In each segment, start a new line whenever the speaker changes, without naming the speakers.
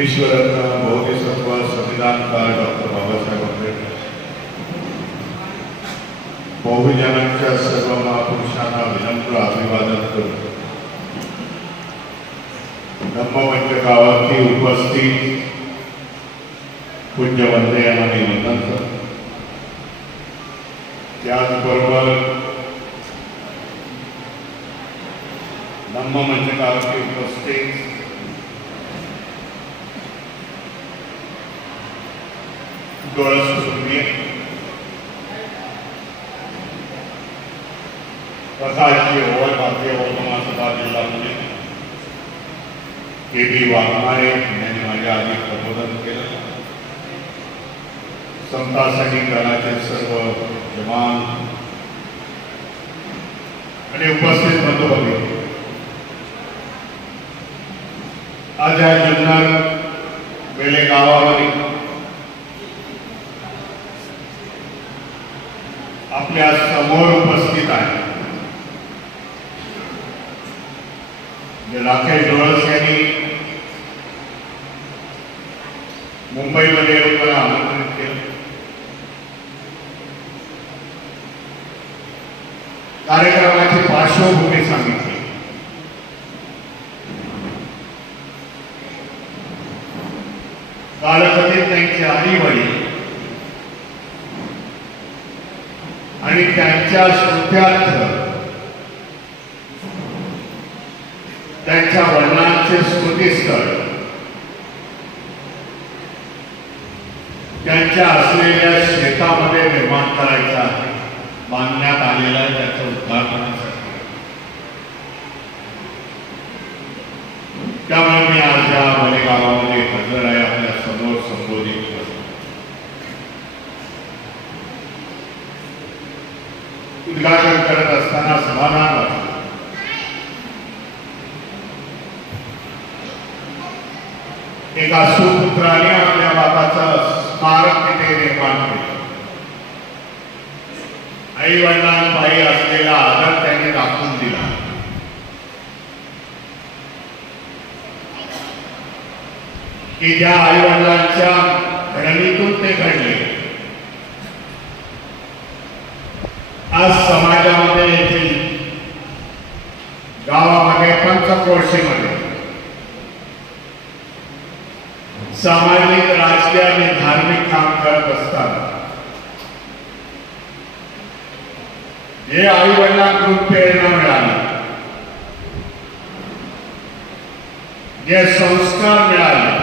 विश्वरत्न भोगेसत्व संविधानकार डॉक्टर बाबासाहेब आंबेडकर बहुजनांच्या सर्व महापुरुषांना विनम्र अभिवादन करून धम्ममंच उपस्थित पूज्य वंदयांना मी वंदन करतो. त्याचबरोबर धम्म धम्ममंच गावाची उपस्थित डोळस कुटुंबीय प्रकाशजी ओवळ भारतीय बहुमहासभा जिल्हा पुणे के बी वाघमारे यांनी माझ्या आधी प्रबोधन केलं समता सैनिकाचे सर्व जवान आणि उपस्थित बंधू आज या जुन्नर वेळे गावावरील आपल्यासमोर उपस्थित आहे. राकेश डोळस यांनी मुंबईमध्ये येऊन मला आमंत्रित केलं. कार्यक्रम पार्श्वभूमी सांगितली कालकथित त्यांचे आई वडील आणि त्यांच्या स्मृत्यार्थ त्यांच्या वडिलांचे स्मृतीस्थळ त्यांच्या असलेल्या शेतामध्ये निर्माण करायचा आहे बांधण्यात आलेलं आहे त्याचं उद्घाटनासाठी त्यामुळे मी आज या गावामध्ये हजर आहे आपल्यासमोर संबोधित करतो उद्घाटन करत असताना समाधान वाटलं. एका सुपुत्राने आपल्या बापाचं स्मारक तिथे निर्माण केलं. आई वडिलांपायी असलेला आदर त्यांनी दाखवून दिला. की ज्या आई वडिलांच्या घडणीतून ते घडले आज समाजामध्ये येथील गावामध्ये पंचक्रोशीमध्ये सामाजिक राजकीय आणि धार्मिक काम करत असतात हे आई वडिलांकडून प्रेरणा मिळाली. जे संस्कार मिळाले.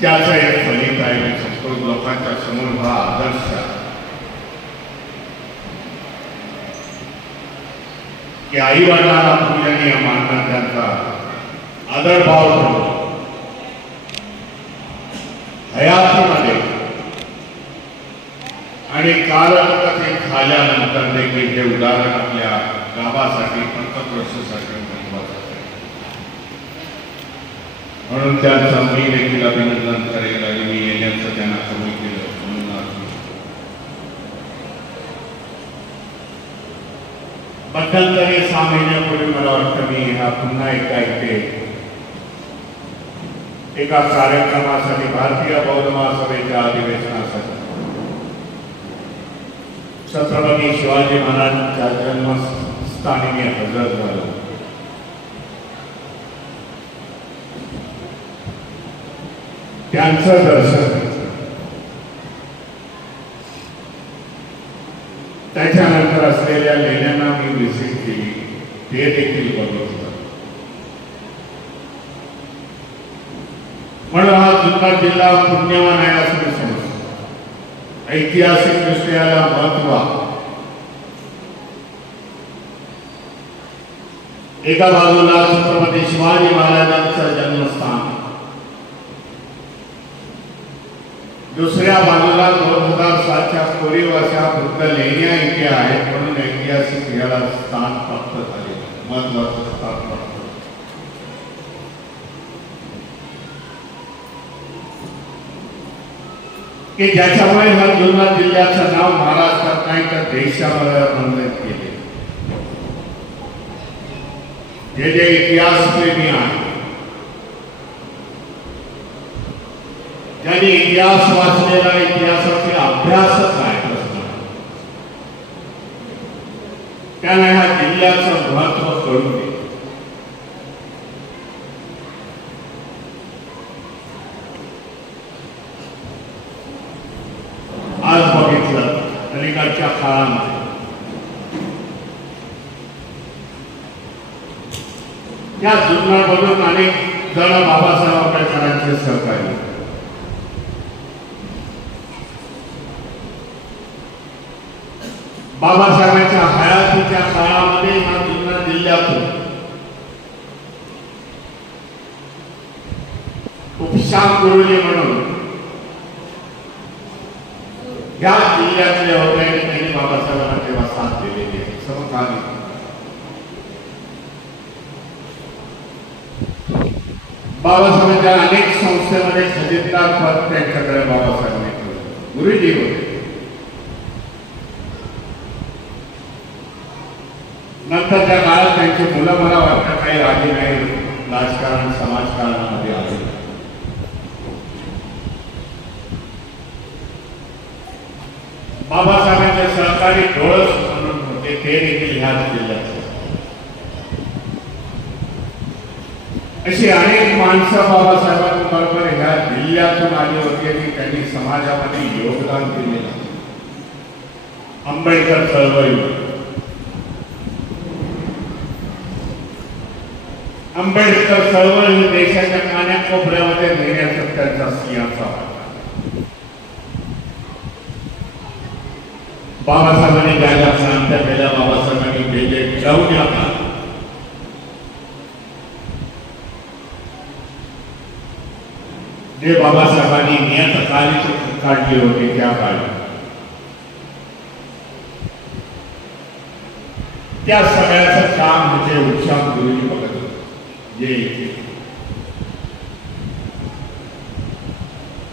त्याचं एक फलित आहे. मी संस्कृत लोकांच्या समोर हा आदर्श आहे की आई वडिलांना पूजनीय मानतात त्यांचा आदरभाव भाव हयातीमध्ये आणि कालकथित झाल्यानंतर देखील हे उदाहरण आपल्या गावासाठी पंचक्रोशीसाठी महत्वाचं म्हणून त्यांचं मी देखील अभिनंदन करेल आणि मी येण्याचं त्यांना कमी केलं म्हणून आज मी मध्यंतरी सहा महिन्यापूर्वी मला वाटतं मी हा पुन्हा एकदा इथे एका कार्यक्रमासाठी भारतीय बौद्ध महासभेच्या अधिवेशनासाठी. छत्रपती शिवाजी महाराजांच्या जन्मस्थानी मी हजर झालो. त्यांचं दर्शन त्याच्यानंतर असलेल्या लेण्यांना मी व्हिजिट केली ते देखील बघितलं म्हणून हा जुन्नर जिल्हा पुण्यवान आहे असं मी समजतो. ऐतिहासिक दृष्ट्याला महत्त्व. एका बाजूला छत्रपती शिवाजी महाराजांचं जन्मस्थान. दुसऱ्या बाजूला दोन हजार सातच्या कोरीव अशा वृद्ध लेण्या इथे आहेत म्हणून ऐतिहासिक याला स्थान प्राप्त झाले. महत्त्वाचा स्थान वाटतो की ज्याच्यामुळे नंदुरबार जिल्ह्याचं नाव महाराष्ट्रात नाही तर देशामध्ये बनले जे जे इतिहासप्रेमी आहे ज्यांनी इतिहास वाचलेला इतिहासाचे अभ्यासच आहे प्रश्न त्याने ह्या जिल्ह्याचा त्या जुन्नरमधून अनेक जण बाबासाहेब आंबेडकरांचे सहकारी बाबासाहेबांच्या हयातीच्या काळामध्ये या जुन्नर जिल्ह्यातून उपशाम गुरुजी म्हणून या जिल्ह्यातले होते आणि त्यांनी बाबासाहेबांना तेव्हा साथ दिलेली आहे समकालीन बाबासाहेबांच्या अनेक संस्थेमध्ये खजिनदार पद त्यांच्याकडे बाबासाहेबांनी ठेवलं. गुरुजी होते. नंतरच्या काळात त्यांची मुलं मला वाटतं काही आली नाही राजकारण समाजकारणामध्ये आले. बाबासाहेबांचे सहकारी डोळस म्हणून होते ते देखील ह्याच जिल्ह्याचे अशी अनेक माणसं बाबासाहेबांबरोबर ह्या जिल्ह्यातून आली होती की त्यांनी समाजामध्ये योगदान दिलेलं. आंबेडकर चळवळी आंबेडकर चळवळ देशाच्या कान्याकोपऱ्यामध्ये नेण्याचा त्यांचा सिंहाचा बाबासाहेबांनी गायला ते बाबासाहेबांनी नियतकालिक काढले होते त्या काळी. त्या सगळ्याचं काम म्हणजे उत्साह गुरुजी बघत जे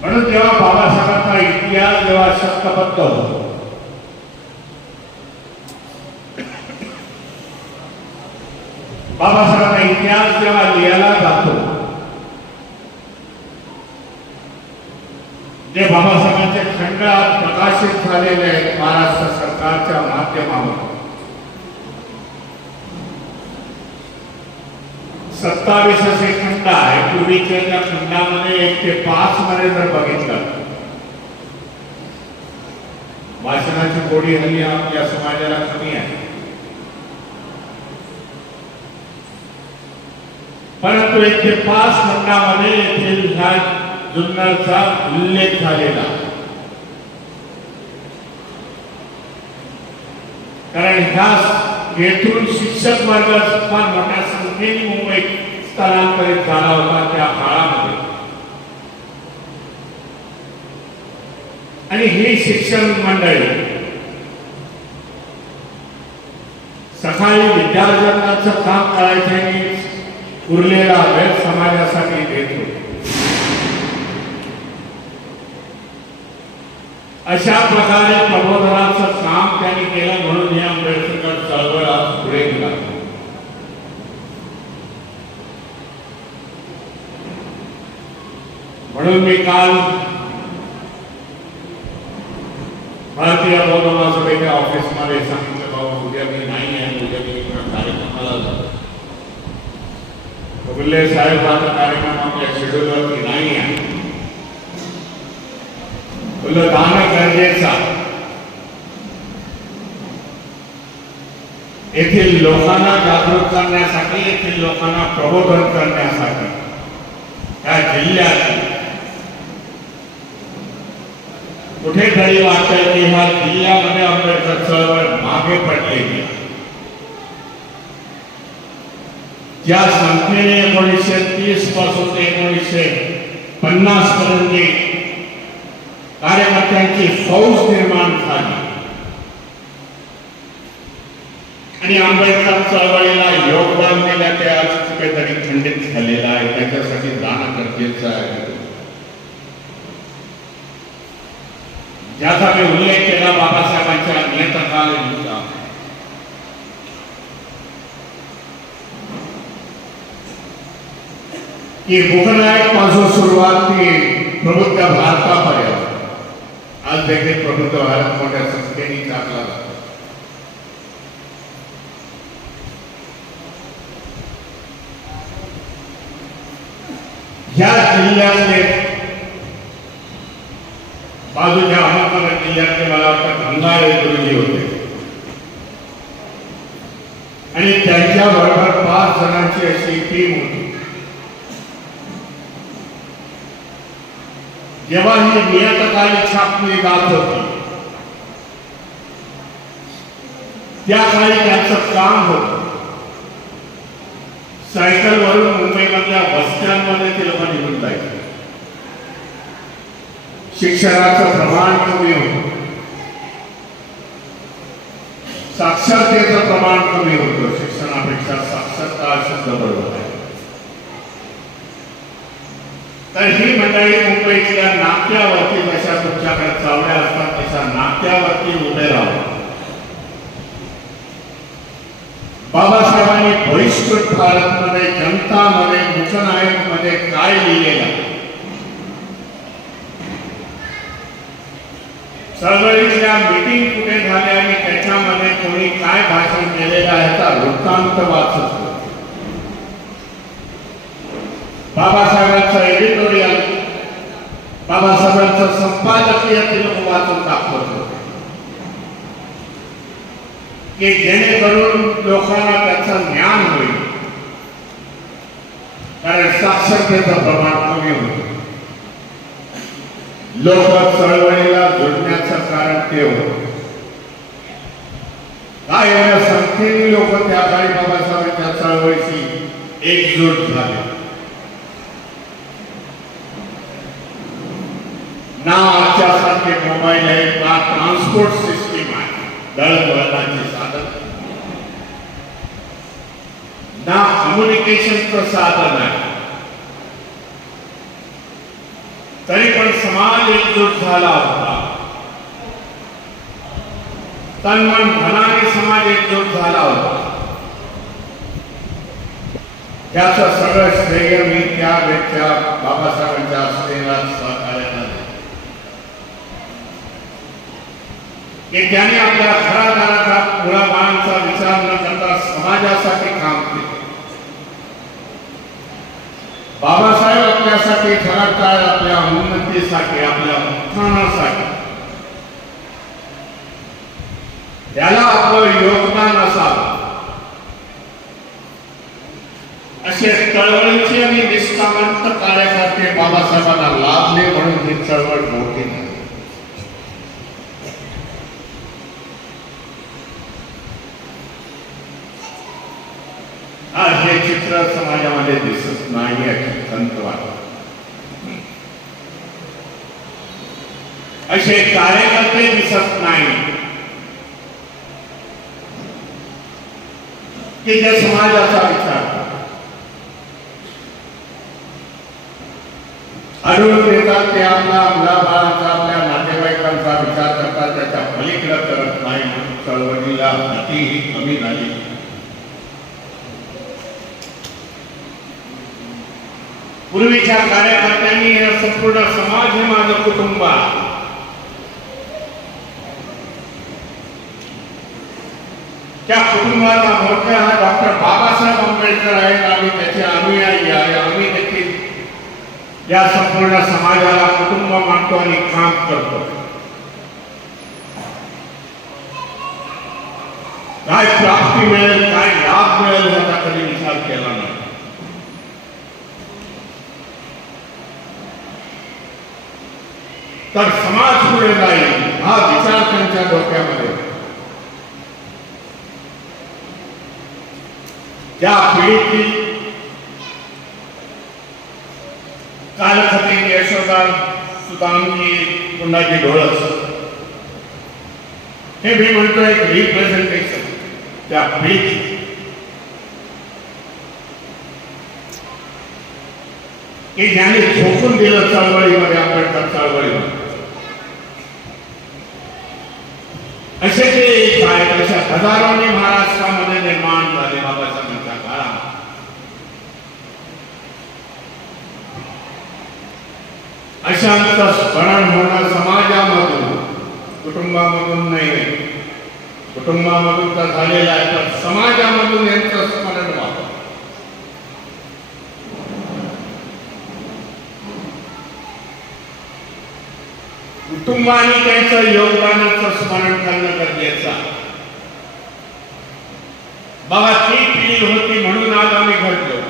म्हणून जेव्हा बाबासाहेबांचा इतिहास जेव्हा शक्तबद्ध होतो बाबासाहेबांचा इतिहास जेव्हा लिहायला जातो जे बाबासाहेबांचे खंड प्रकाशित महाराष्ट्र माध्यमावर. सत्तावीस खंड आहे पूर्वीच्या त्या खंडामध्ये एक पाच मध्ये जर बघितलं वाचनाची गोडी हल्ली समाजाला कमी आहे. परंतु एक पाच खंडामध्ये येथील जुन्नरचा उल्लेख झालेला. कारण ह्या येथून शिक्षक वर्ग फार मोठ्या संख्येने मुंबईत स्थलांतरित झाला होता त्या काळामध्ये. आणि ही शिक्षण मंडळी सकाळी विद्यार्थ्यांचं काम करायचे उरलेला वेळ समाजासाठी देत होते. अशा प्रकारे प्रबोधनाचं काम त्यांनी केलं म्हणून या आंबेडकर चळवळ आज पुढे गेला. म्हणून मी काल भारतीय बौद्ध सभेच्या ऑफिसमध्ये सांगितलं बाबा उद्या मी नाही आहे उद्या मी कार्यक्रमाला जातो. गुल्ले साहेब आता कार्यक्रम आपल्या शेड्यूलवरती नाही आहे. जाणं गरजेचं. येथील लोकांना जागृत करण्यासाठी प्रबोधन करण्यासाठी, या जिल्ह्यात कुठेतरी वाटतं की ह्या जिल्ह्यामध्ये आंबेडकर मागे पडलेली. ज्या संख्येने एकोणीसशे तीस पासून ते एकोणीसशे पन्नास कार्यकर्त्यांची फौज निर्माण झाली. आणि आंबेडकर चळवळीला योगदान दिल्या ते आज कुठेतरी खंडित झालेला आहे. त्याच्यासाठी जाणं गरजेचं आहे. ज्याचा मी उल्लेख केला बाबासाहेबांच्या नियतकालीनचा की भूखनायकपासून सुरुवात ती प्रबुद्ध भारतापर्यंत. आज देखील प्रबुद्ध भारत मोठ्या संख्येने टाकला जातो. ह्या जिल्ह्यातले बाजूच्या अहमदनगर जिल्ह्यातले मला वाटतं गंगाळे गुरुजी होते. आणि त्यांच्या बरोबर पाच जणांची अशी टीम होती जेव्हा ही नियतकाली छापली जात होती त्या काळी त्यांचं काम होत सायकलवरून मुंबईमधल्या वस्त्यांमध्ये ते लोक निघून जायचे शिक्षणाचं प्रमाण कमी होत साक्षरतेचं प्रमाण कमी होतं शिक्षणापेक्षा साक्षरता हा शब्द बरोबर आहे तर ही मंडळी मुंबईतल्या नाक्यावरती पैसा तुमच्याकडे चावल्या असतात तशा नाक्यावरती उभे राहून बाबासाहेबांनी बहिष्कृत भारतमध्ये जनतामध्ये मुखनायकमध्ये काय लिहिलेलं चळवळीतल्या मीटिंग कुठे झाल्या आणि त्याच्यामध्ये कोणी काय भाषण केलेलं आहे याचा वृत्तांत वाचत होतो. एडिट एडिटोरियल बाबासाहेबांचं संपादकीय ते लोक वाचून दाखवत होते. की जेणेकरून लोकांना त्याचं ज्ञान होईल. कारण साक्षरतेचं प्रमाण कमी होत. लोक चळवळीला जोडण्याचं कारण ते होत. काय एवढ्या संख्येने लोक त्या काळी बाबासाहेबांच्या चळवळीशी एकजूट झाले? ना आजच्यासारखे मोबाईल आहेत ना ट्रान्सपोर्ट सिस्टीम आहे दळणवळणाचे साधन। ना कम्युनिकेशनचं साधन आहे तरी पण समाज एकजूट झाला होता। तन्मन धनाने समाज एकजूट झाला होता। त्याचं सगळं श्रेय मी त्या व्यक्त्या बाबासाहेबांच्या असलेल्या की त्याने आपल्या घरादाराचा मुलाबाळांचा विचार न करता समाजासाठी काम केले. बाबासाहेब आपल्यासाठी खरा काळ आपल्या उन्नतीसाठी आपल्या उत्थानासाठी. त्याला आपलं योगदान असावं. असे चळवळीचे आणि निष्कामांत कार्यकर्ते बाबासाहेबांना लाभले म्हणून ही चळवळ मोठी नाही आज हे चित्र समाजामध्ये दिसत नाही अशी खंत वाटत असे कार्यकर्ते दिसत नाही. की जे समाजाचा विचार अरुण देतात ते आपला मुलाबाळांचा आपल्या नातेवाईकांचा विचार करतात त्याच्या पलीकडे करत नाही चळवळीला अतिही कमी झाली. पूर्वीच्या कार्यकर्त्यांनी हे संपूर्ण समाज हे माझं कुटुंब त्या कुटुंबाचा मोठा हा डॉक्टर बाबासाहेब आंबेडकर आहेत आम्ही त्याचे अनुयायी आहे. आम्ही देखील या संपूर्ण समाजाला कुटुंब मानतो आणि काम करतो. काय प्राप्ती मिळेल काय लाभ मिळेल याचा कधी विचार केला नाही. तर समाज पुढे जाईल हा विचार त्यांच्या डोक्यामध्ये. त्या पिढीतील कालखती यशोदा सुदामजी पुन्हाजी ढोळस हे मी म्हणतो एक रिप्रेझेंटेशन त्या पिढीची. की ज्याने झोकून दिलं चळवळीमध्ये आंबेडकर चळवळीमध्ये असे ते आहेत महाराष्ट्रामध्ये निर्माण झाले बाबासाहेबांच्या काळात अशांत स्मरण होणं समाजामधून कुटुंबामधून नाही कुटुंबामधून तर झालेलं आहे तर समाजामधून यांचं स्मरण व्हावं. कुटुंबाने त्यांचं योगदानाचं स्मरण करणं गरजेचं आहे. बाबा ती पिढी होती म्हणून आज आम्ही घडलो.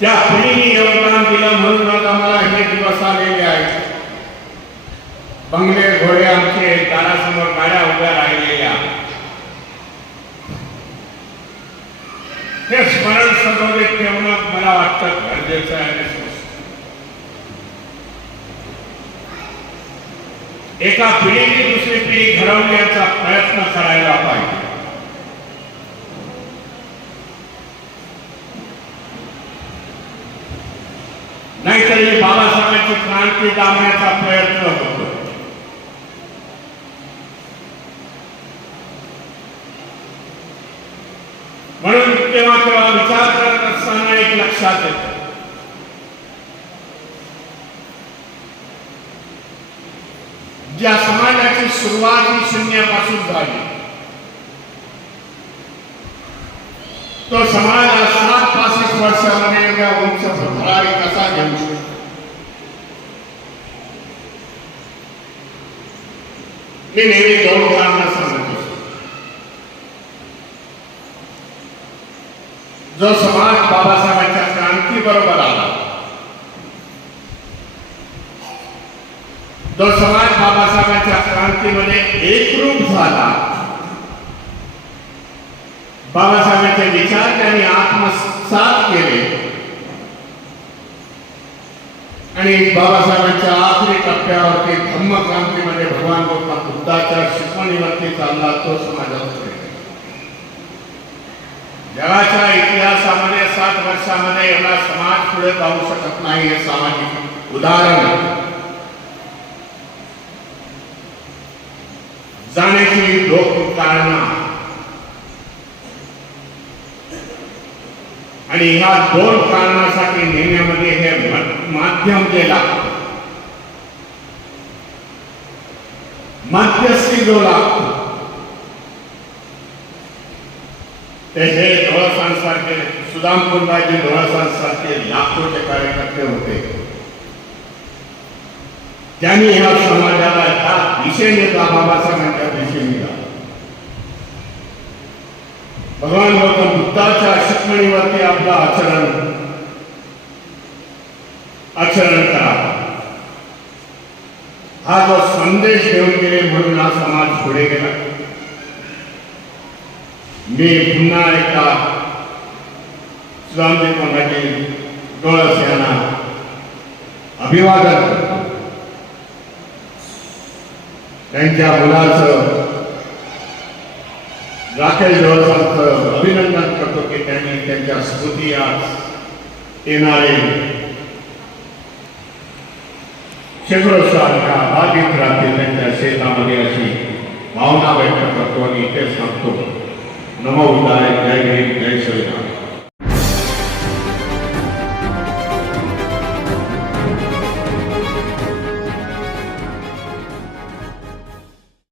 त्या पिढीने योगदान दिलं म्हणून आज आम्हाला हे दिवस आलेले आहेत. बंगले घोडे आमचे दारासमोर गाड्या उभ्या राहिलेल्या. हे स्मरण सदोदित ठेवणं मला वाटतं गरजेचं आहे आणि सुस्त. एका पिढीने दुसरी पिढी घडवण्याचा प्रयत्न करायला पाहिजे. नाहीतर ही बाबासाहेबांची क्रांती दाबण्याचा प्रयत्न होतो. म्हणून तेव्हा तेव्हा विचार करत असताना एक लक्षात येतं. ज्या समाजाची सुरुवात ही शून्यापासून झाली. तो समाज आज सात पासष्ट वर्षामध्ये एवढ्या उंच भरारी कसा घेऊ शकतो? मी नेहमी दोन उदाहरणं सांगत असतो. जो समाज बाबासाहेब क्रांती बरोबर आला जो समाज बाबासाहेबांच्या क्रांतीमध्ये एकरूप झाला. बाबासाहेबांचे विचार त्यांनी आत्मसात केले. आणि बाबासाहेबांच्या आखरी टप्प्यावरती धम्मक्रांतीमध्ये भगवान गौतम बुद्धाच्या शिकवणीवरती चालला तो समाजात जगाच्या इतिहासामध्ये सात वर्षामध्ये एवढा समाज पुढे जाऊ शकत नाही हे सामाजिक उदाहरण जाण्याची लोक कारणं आणि ह्या दोन कारणासाठी नेण्यामध्ये हे माध्यम जे लागतं, मध्यस्थी जो लागतो, ते हे डोळसांसारखे सुदाम कुंडाजी डोळसांसारखे लाखोचे कार्यकर्ते होते. त्यांनी ह्या समाजाला ह्या दिशेने बाबासाहेबांच्या दिशेने भगवान गौतम बुद्धाच्या शिकवणीवरती आपलं आचरण आचरण करा. हा जो संदेश घेऊन गेले म्हणून हा समाज पुढे गेला. मी पुन्हा एकदा सुदामजी कोंडाजी डोळस यांना अभिवादन करतो. त्यांच्या मुलाचं राकेश जवळपास अभिनंदन करतो की त्यांनी त्यांच्या स्मृती आज येणारे शेकडो सारख्या बाधित राहतील त्यांच्या शेतामध्ये अशी भावना व्यक्त करतो आणि इथे सांगतो नमो उदाय जय भीम जय श्रीराम